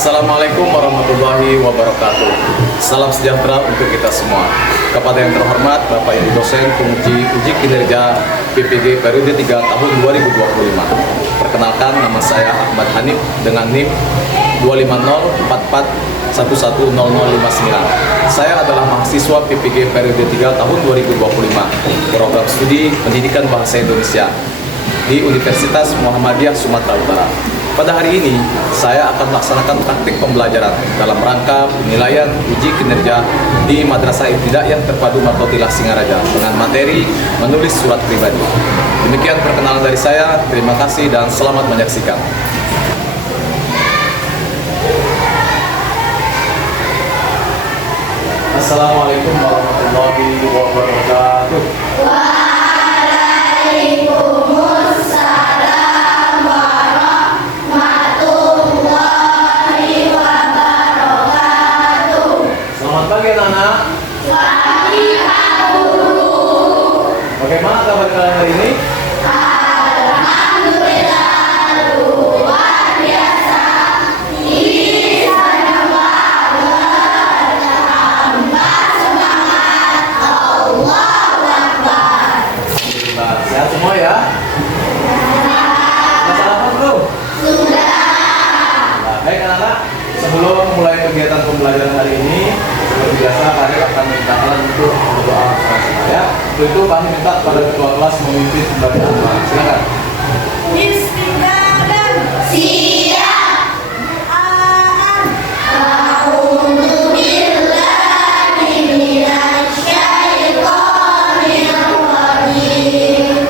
Assalamualaikum warahmatullahi wabarakatuh. Salam sejahtera untuk kita semua. Kepada yang terhormat Bapak Ibu dosen penguji uji kinerja PPG periode 3 tahun 2025. Perkenalkan, nama saya Ahmad Hanif dengan NIM 25044110059. Saya adalah mahasiswa PPG periode 3 tahun 2025, program studi Pendidikan Bahasa Indonesia di Universitas Muhammadiyah Sumatera Utara. Pada hari ini, saya akan melaksanakan praktik pembelajaran dalam rangka penilaian uji kinerja di Madrasah Ibtidaiyah Terpadu Martotilah Singaraja dengan materi menulis surat pribadi. Demikian perkenalan dari saya. Terima kasih dan selamat menyaksikan. Assalamualaikum warahmatullahi wabarakatuh. Waalaikumsalam warahmatullahi wabarakatuh. Selamat pagi anak-anak. Pagi Pak Guru. Bagaimana kabar kalian hari ini? Alhamdulillah luar biasa. Bisa nambah bertambah semangat. Allahu Akbar. Alhamdulillah. Sehat semua ya? Sudah sarapan belum? Sudah. Nah, baik anak-anak, sebelum mulai kegiatan pembelajaran hari ini, seperti biasa kalian akan minta kalian untuk berdoa bersama ya. Untuk itu kami minta kepada ketua kelas memimpin pembelajaran doa. Silakan. Bismillah. Siap. A'udzu billahi minasyaitonir rajim.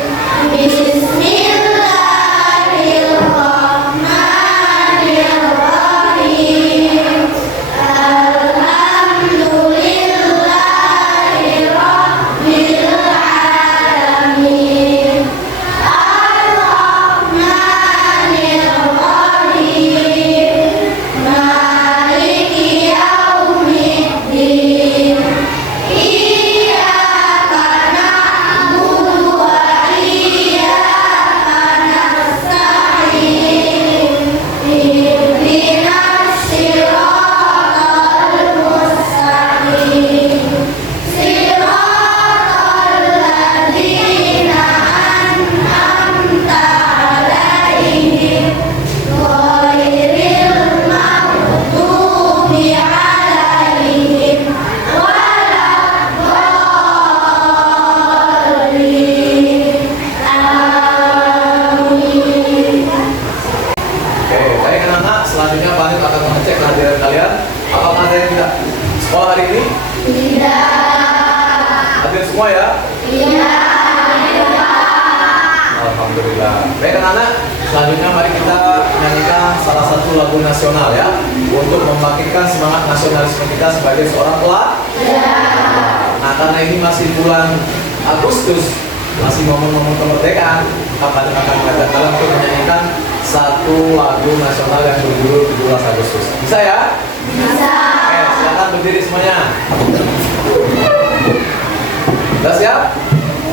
Bismillahirrahmanirrahim. Alhamdulillahi rabbil alamin. Ar-Rahmanir-Rahim. Maliki yaumiddin. Iyyaka na'budu wa iyyaka nasta'in. Ihdinas siratal mustaqim. Siratal ladzina an'amta 'alaihim ghairil maghdubi 'alaihim waladdallin. Amin. Oke, baik anak-anak, selanjutnya Pak Hanif akan mengecek kehadiran kalian. Apakah ada yang tidak sekolah hari ini? Tidak. Hadir semua ya? Iya. Alhamdulillah. Baik anak-anak, selanjutnya mari kita nyanyikan salah satu lagu nasional ya, untuk membangkitkan semangat nasionalisme kita sebagai seorang pelajar. Nah, karena ini masih bulan Agustus, masih momen-momen kemerdekaan, akan mengajak kalian untuk menyanyikan satu lagu nasional yang berjudul 17 Agustus. Bisa ya? Bisa. Oke, silakan berdiri semuanya. Sudah siap?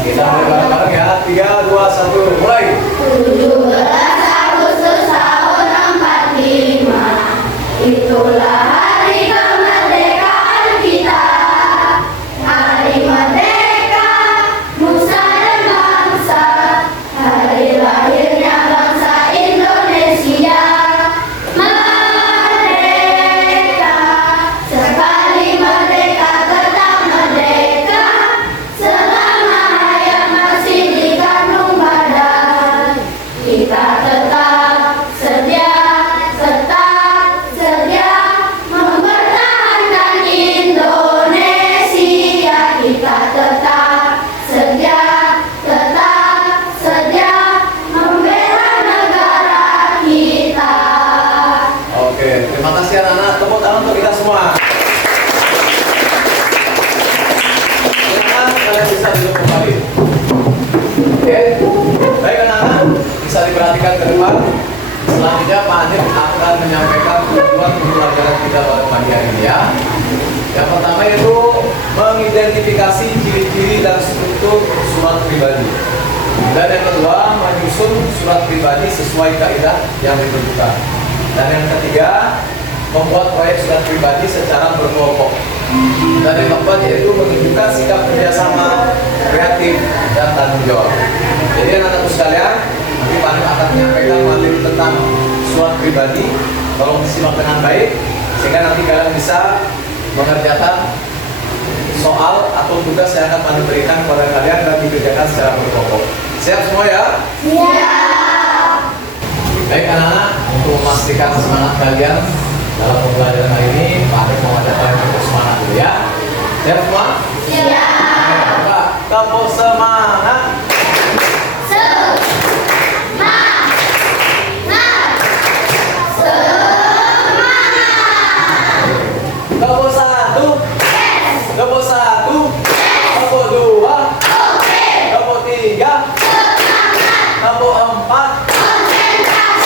Kita mulai bareng-bareng ya. 3, 2, 1, mulai. 17 Agustus tahun 45, itulah hari kemerdekaan kita. Hari merdeka, nusa dan bangsa, hari lahirnya bangsa Indonesia. Merdeka, sekali merdeka tetap merdeka, selama hayat masih dikandung badan. Kita tetap sedia mempertahankan Indonesia. Kita tetap sedia membela negara kita. Oke, terima kasih anak-anak. Tepuk tangan untuk kita semua. Silakan kalian bisa duduk kembali. Oke, baik anak-anak, bisa diperhatikan ke depan. Selanjutnya Pak Hanif akan menyampaikan tujuan pembelajaran kita pada pagi hari ini ya. Yang pertama itu mengidentifikasi ciri-ciri dan struktur surat pribadi. Dan yang kedua, menyusun surat pribadi sesuai kaidah yang ditentukan. Dan yang ketiga, membuat proyek surat pribadi secara berkelompok. Dan yang keempat yaitu menunjukkan sikap kerjasama, kreatif, dan tanggung jawab. Jadi anak-anakku sekalian, nanti Pak Anim akan menyampaikan materi tentang surat pribadi. Tolong disimak dengan baik sehingga nanti kalian bisa mengerjakan soal atau tugas yang akan Pak Anim berikan kepada kalian dan dikerjakan secara berkelompok. Siap semua ya? Siap. Baik anak-anak, untuk memastikan semangat kalian dalam pembelajaran hari ini, Pak Anim mau ajak kalian untuk semangat dulu ya. Siap semua? Siap. Coba tepuk semangat. Tepuk satu. Tepuk satu. Tepuk dua. Tepuk tiga. Tepuk empat.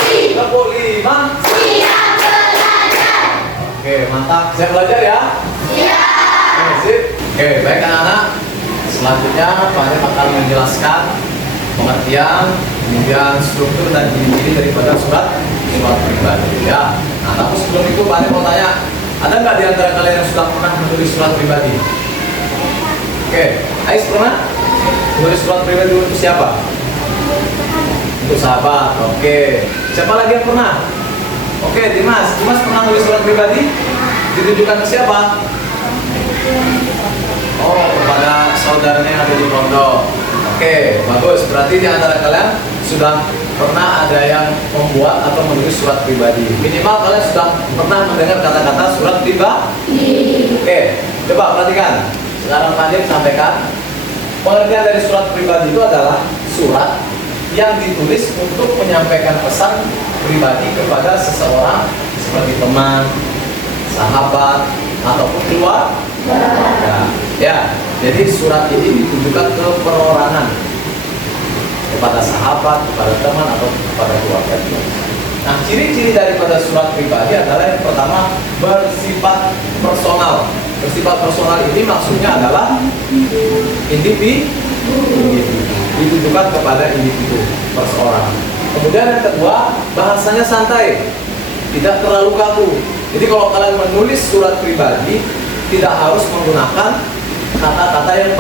Tepuk lima. Oke, mantap. Siap belajar ya? Oke, sip. Oke, baik anak-anak. Selanjutnya Pak Anim akan menjelaskan pengertian, kemudian struktur dan ciri-ciri daripada surat pribadi ya. Nah, tapi sebelum itu Pak Anim mau tanya, ada nggak di antara kalian yang sudah pernah menulis surat pribadi? Oke, Ais pernah menulis surat pribadi untuk siapa? Untuk sahabat. Oke, siapa lagi yang pernah? Oke, Dimas pernah nulis surat pribadi? Ditujukan ke siapa? Oh, kepada saudaranya yang ada di pondok. Oke, bagus. Berarti di antara kalian sudah pernah ada yang membuat atau menulis surat pribadi. Minimal kalian sudah pernah mendengar kata-kata surat pribadi. Oke, coba perhatikan. Sekarang Pak Anim sampaikan. Pengertian dari surat pribadi itu adalah surat yang ditulis untuk menyampaikan pesan pribadi kepada seseorang seperti teman, sahabat, ataupun keluarga. Ya, jadi surat ini ditujukan ke perorangan kepada sahabat, kepada teman, atau kepada keluarga. Nah, ciri-ciri daripada surat pribadi adalah yang pertama bersifat personal. Bersifat personal ini maksudnya adalah individu, ditujukan kepada individu perseorangan. Kemudian yang kedua, bahasanya santai, tidak terlalu kaku. Jadi kalau kalian menulis surat pribadi, tidak harus menggunakan kata-kata yang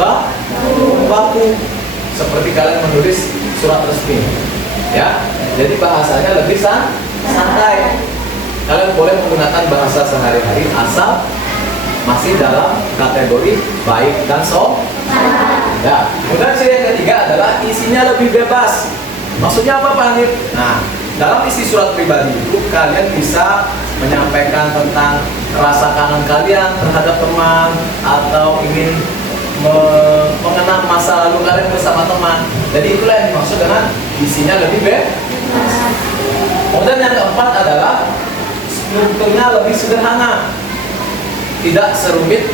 baku, seperti kalian menulis surat resmi. Ya, jadi bahasanya lebih santai. Kalian boleh menggunakan bahasa sehari-hari asal masih dalam kategori baik dan ya. Kemudian ciri yang ketiga adalah isinya lebih bebas. Maksudnya apa Pak Anim? Nah, dalam isi surat pribadi itu kalian bisa menyampaikan tentang rasa kangen kalian terhadap teman atau ingin mengenang masa lalu kalian bersama teman. Jadi itulah yang dimaksud dengan isinya lebih bebas. Kemudian yang keempat adalah strukturnya lebih sederhana, tidak serumit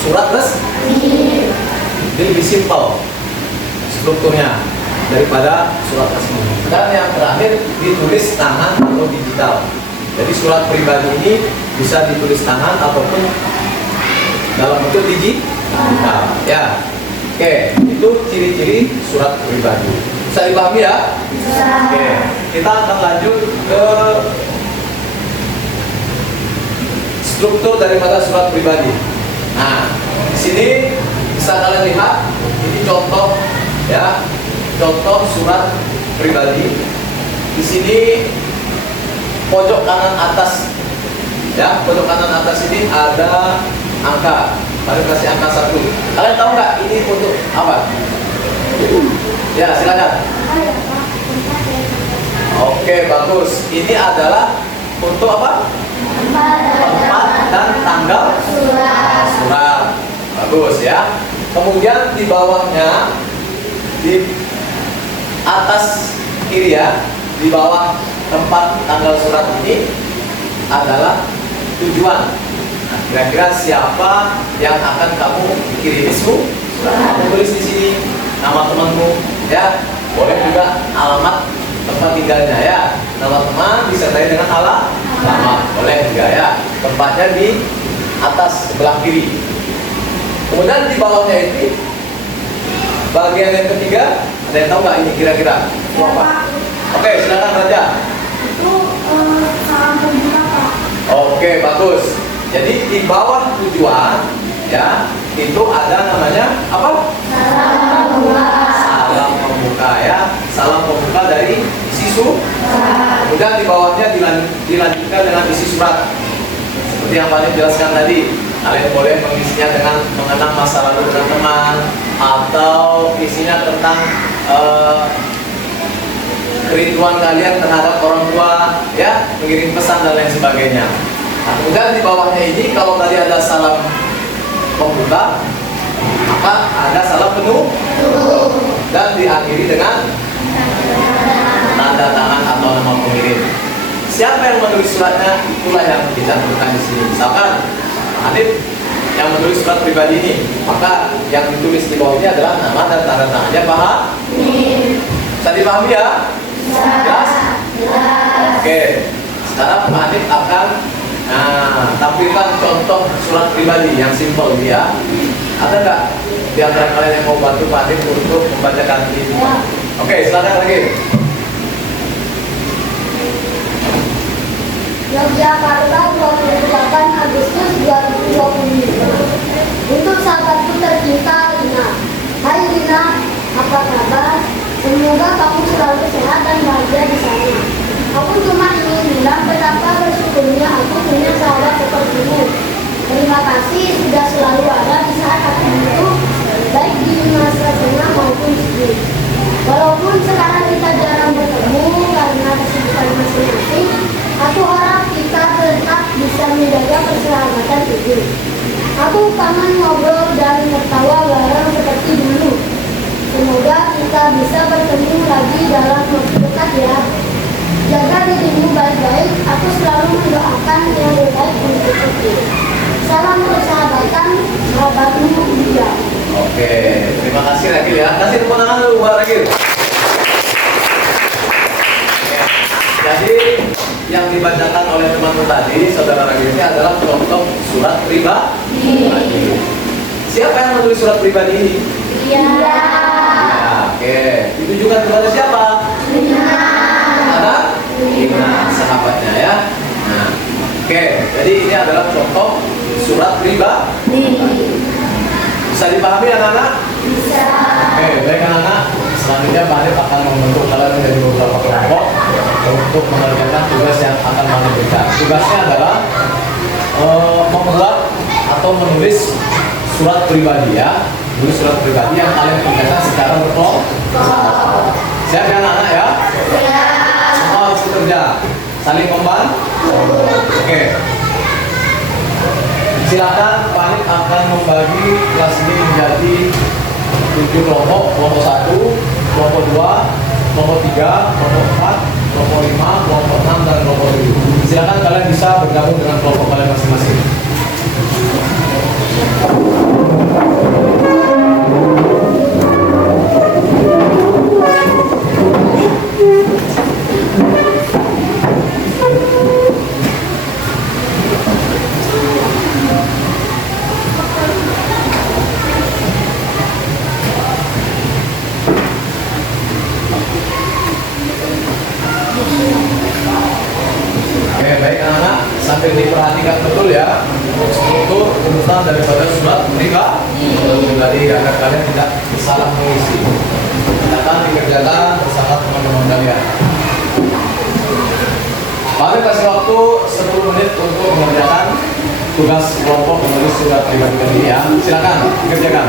surat resmi. Jadi lebih simpel strukturnya daripada surat resmi. Dan yang terakhir ditulis tangan atau digital. Jadi surat pribadi ini bisa ditulis tangan ataupun dalam bentuk digital. Ya, oke, itu ciri-ciri surat pribadi. Bisa dipahami ya? Oke, kita akan lanjut ke struktur daripada surat pribadi. Nah, di sini bisa kalian lihat, ini contoh ya, contoh surat pribadi. Di sini pojok kanan atas, ya, pojok kanan atas ini ada angka. Kalian kasih angka 1. Kalian tahu nggak ini untuk apa? Ya, silakan. Oke, bagus. Ini adalah untuk apa? Tempat dan tanggal surat. Bagus ya. Kemudian di bawahnya, di atas kiri ya, di bawah tempat tanggal surat ini adalah tujuan. Nah, kira-kira siapa yang akan kamu kirim surat? Kamu tulis di sini nama temanmu, ya. Boleh juga alamat tempat tinggalnya ya. Nama teman disertai dengan alamat, boleh juga ya. Tempatnya di atas sebelah kiri. Kemudian di bawahnya ini bagian yang ketiga, ada yang tahu nggak ini kira-kira apa? Oke, silakan Raja. Itu salam pembuka Pak. Oke, bagus. Jadi di bawah tujuan ya, itu ada namanya apa? Salam pembuka ya. Salam pembuka dari isi surat. Kemudian di bawahnya dilanjutkan dengan isi surat. Seperti yang Pak jelaskan tadi, kalian boleh mengisinya dengan mengenang masa lalu dengan teman, atau isinya tentang kerinduan kalian terhadap orang tua, ya, mengirim pesan dan lain sebagainya. Nah, kemudian di bawahnya ini kalau tadi ada salam pembuka, maka ada salam penuh dan diakhiri dengan tanda tangan atau nama pengirim. Siapa yang menulis suratnya, itulah yang dicantumkan di sini. Misalkan Hanif yang menulis surat pribadi ini, maka yang ditulis di bawahnya adalah nama dan tanda tangannya. Paham? Bisa dipahami ya? Jelas? Oke. Sekarang Pak Hanif akan tampilkan contoh surat pribadi yang simpel ya. Ada nggak di antara kalian yang mau bantu Pak Hanif untuk membacakan ini? Oke, silakan lagi. Yogyakarta 28 Agustus 2020. Untuk sahabatku tercinta Lina. Hai Lina, apa kabar? Semoga kamu selalu sehat dan bahagia di sana. Aku cuma ingin bilang betapa bersyukurnya aku punya sahabat sepertimu. Terima kasih sudah selalu ada di saat aku butuh, baik di masa senang maupun sedih. Walaupun sekarang kita jarang bertemu karena kesibukan masing-masing, aku harap kita tetap bisa menjaga persahabatan itu. Aku kangen ngobrol dan tertawa bareng seperti dulu. Semoga kita bisa bertemu lagi dalam waktu dekat ya. Jaga dirimu baik-baik, aku selalu mendoakan yang terbaik untuk kita. Salam persahabatan, sahabatmu Dia. Oke, terima kasih Ragil ya. Kasih tepuk tangan dulu buat Ragil. Jadi yang dibacakan oleh teman-teman tadi, saudara Ragil ini adalah contoh surat pribadi. Siapa yang menulis surat pribadi ini? Iya. Oke, ditujukan kepada siapa? Kepada Lina, sahabatnya ya. Nah, oke, jadi ini adalah contoh surat pribadi. Bisa dipahami anak-anak? Bisa. Oke, baik anak-anak. Selanjutnya Pak Hanif akan membentuk kalian menjadi beberapa kelompok untuk mengerjakan tugas yang akan Pak Hanif berikan. Tugasnya adalah membuat atau menulis surat pribadi ya. Menulis surat pribadi yang kalian kerjakan secara berkelompok. Siap ya anak-anak ya? Semua harus bekerja, saling membantu. Oke. Silakan Pak Hanif akan membagi kelas ini menjadi 7 kelompok, kelompok 1, kelompok 2, kelompok 3, kelompok 4, kelompok 5, kelompok 6, dan kelompok 7. Silakan kalian bisa bergabung dengan kelompok kalian masing-masing. Oke, baik anak-anak, sambil diperhatikan betul ya struktur urutan daripada surat pribadi agar kalian tidak salah mengisi. Akan dikerjakan bersama teman-teman kalian. Mari kasih waktu 10 menit untuk mengerjakan tugas kelompok menulis surat pribadi ini ya. Silakan dikerjakan.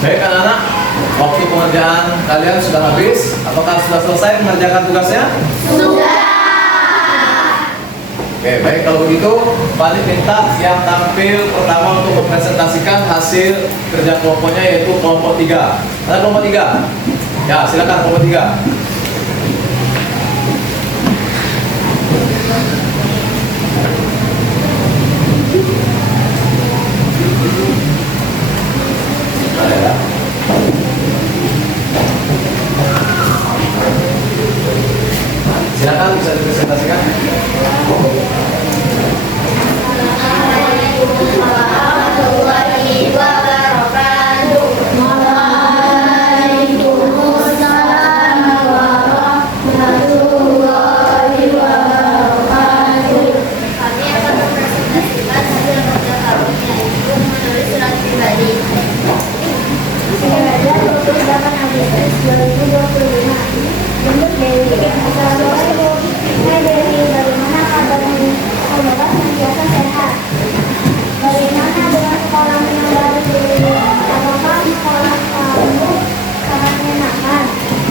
Baik anak-anak, waktu pengerjaan kalian sudah habis. Apakah sudah selesai mengerjakan tugasnya? Oke, baik kalau begitu, Panit minta yang tampil pertama untuk mempresentasikan hasil kerja kelompoknya yaitu kelompok 3. Ada kelompok 3? Ya, silakan kelompok 3. Silakan bisa dipresentasikan. Untuk Dewi, Assalamualaikum. Hai Dewi, bagaimana kabarmu? Semoga senantiasa sehat. Bagaimana dengan sekolahmu yang baru Dewi? Apakah sekolah kamu sangat menyenangkan?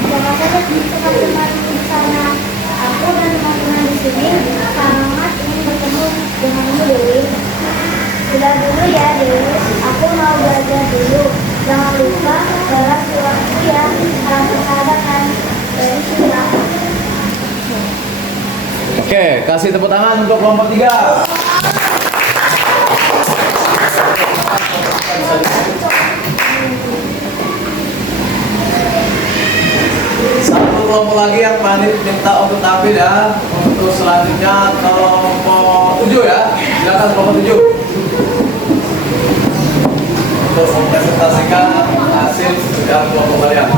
Siapa saja teman-temanmu di sana? Aku dan teman-teman di sini sangat ingin bertemu denganmu Dewi. Sudah dulu ya Dewi, aku mau belajar dulu. Jangan lupa balas suratku ya. Salam persahabatan. Dari Sila. Oke, kasih tepuk tangan untuk kelompok 3. Satu kelompok lagi yang Panit minta untuk tampil ya. Untuk selanjutnya kelompok 7 ya. Silakan kelompok 7. Untuk mempresentasikan hasil kerja kelompok kalian.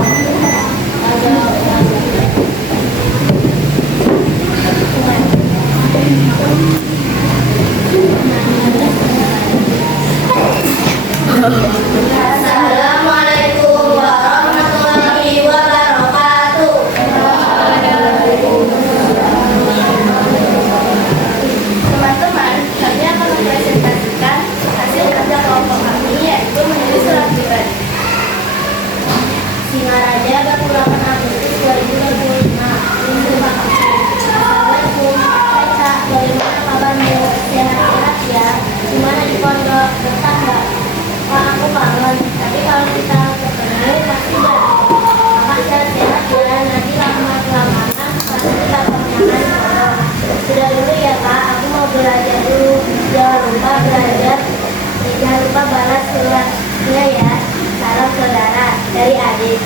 Assalamualaikum warahmatullahi wabarakatuh. Teman-teman, kami akan mempresentasikan hasil kerja kelompok kami yaitu menulis surat pribadi. Singaraja 28 Agustus 2025. Assalamualaikum. Hai Kak, bagaimana kabarmu? Sehat-sehat ya? Gimana di pondok? Betah nggak? Wah, aku kangen. Tapi kalau kita ketemu pasti jadi. Kakak sehat-sehat ya. Nanti lama-kelamaan pasti kita kondangan pondok. Sudah dulu ya Kak, aku mau belajar dulu. Jangan lupa belajar. Jangan lupa balas suratnya ya. Salam saudara dari adik.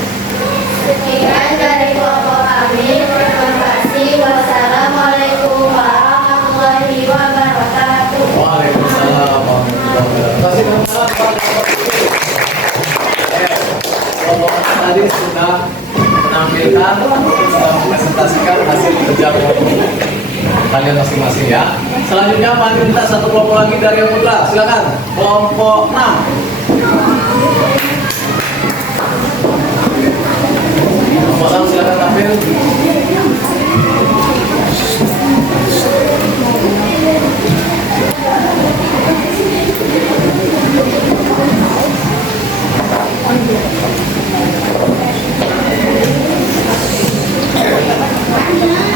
Sekian dari kelompok kami. Terima kasih. Wassalamualaikum warahmatullahi wabarakatuh. Waalaikumsalam warahmatullahi wabarakatuh. Kasih tepuk tangan. Kelompok tadi sudah menampilkan, sudah mempresentasikan hasil kerja kelompok kalian masing-masing ya. Selanjutnya Panit minta satu kelompok lagi dari yang putra. Silakan. Kelompok 6. Kelompok 6 silakan tampil.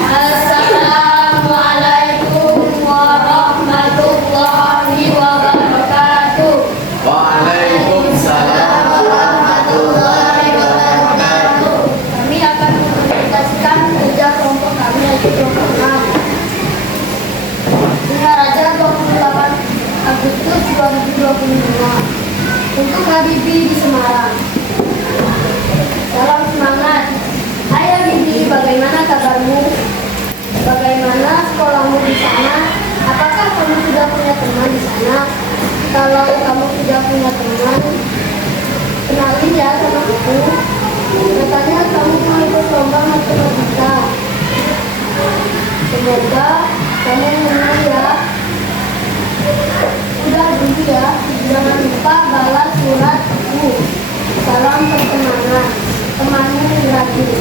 Assalamualaikum warahmatullahi wabarakatuh. Waalaikumsalam Warahmatullahi wabarakatuh. Kami akan mempresentasikan kerja kelompok kami yaitu kelompok 6. Singaraja 28 Agustus 2025. Untuk Habibi di Semarang. Salam semangat. Hai Habibi, bagaimana kabarmu? Bagaimana sekolahmu di sana? Apakah kamu sudah punya teman di sana? Kalau kamu sudah punya teman, kenalin ya sama aku. Katanya kamu mau ikut lomba matematika. Semoga kamu menang ya. Udah dulu ya, jangan lupa balas suratku. Salam pertemanan, temanmu lagi.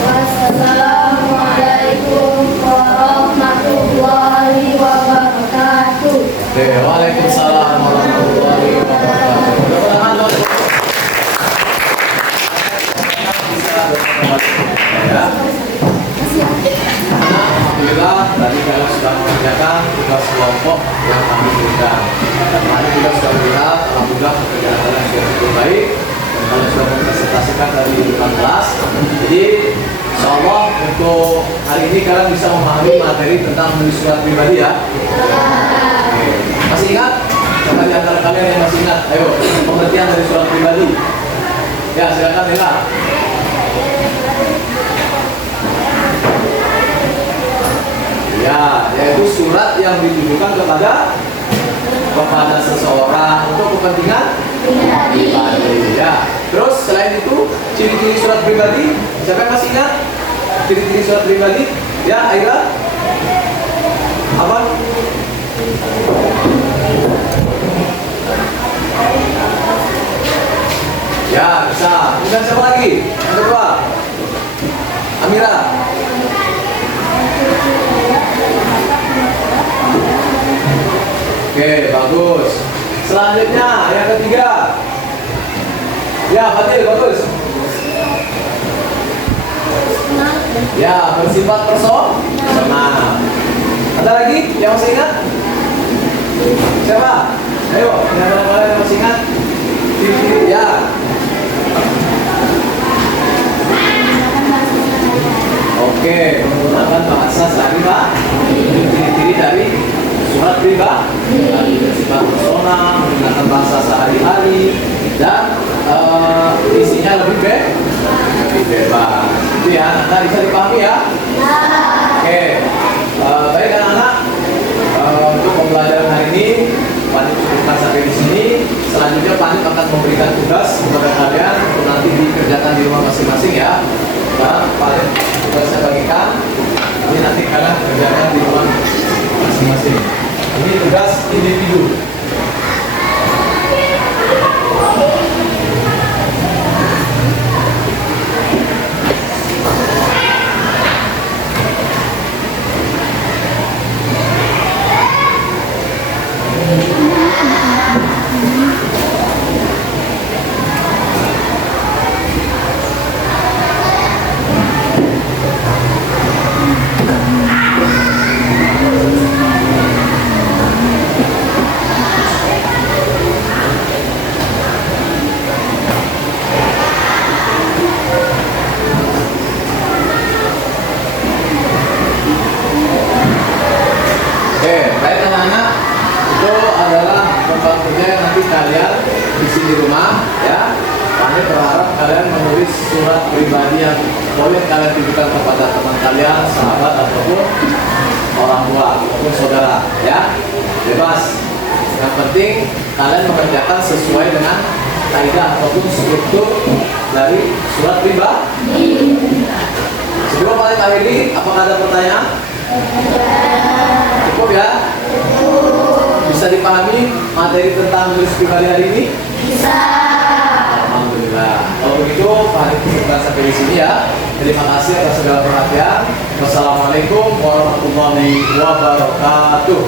Wassalamualaikum warahmatullahi wabarakatuh. Waalaikumsalam warahmatullahi wabarakatuh. hari ini kalian bisa memahami materi tentang menulis surat pribadi ya? Oke. Masih ingat? Siapa di antara kalian yang masih ingat? Ayo, pengertian dari surat pribadi. Ya, silakan Nela. Ya, yaitu surat yang ditujukan kepada seseorang untuk kepentingan pribadi. Ya. Terus selain itu, ciri-ciri surat pribadi, siapa yang masih ingat? Ciri-ciri surat pribadi? Ya, Aira? Apa? Ya, bisa. Kemudian siapa lagi? Yang kedua? Amira? Oke, bagus. Selanjutnya, yang ketiga. Ya, Fadil, bagus. Ya, bersifat personal. Ada lagi yang masih ingat? Siapa? Ayo, yang masih ingat? Ya. Oke, menggunakan bahasa sehari-hari. Ciri-ciri dari surat pribadi, bersifat personal, menggunakan bahasa sehari-hari, dan isinya lebih bebas. Itu ya, nah bisa dipahami ya? Oke, baik anak-anak, untuk pembelajaran hari ini Panit cukupkan sampai di sini. Selanjutnya Panit akan memberikan tugas kepada kalian untuk nanti dikerjakan di rumah masing-masing ya. Dan Panit tugasnya bagikan, ini nanti kalian kerjakan di rumah masing-masing. Ini tugas individu. Kalian isi di rumah ya. Kami berharap kalian menulis surat pribadi yang boleh kalian tujukan kepada teman kalian, sahabat ataupun orang tua ataupun saudara ya. Bebas. Yang penting kalian mengerjakan sesuai dengan kaidah ataupun struktur dari surat pribadi. Sebelum kalian akhiri, apakah ada pertanyaan? Cukup ya? Bisa dipahami materi tentang menulis pribadi hari ini? Bisa. Alhamdulillah. Kalau begitu, Pak Arif cukupkan sampai di sini ya. Terima kasih atas segala perhatian. Wassalamualaikum warahmatullahi wabarakatuh.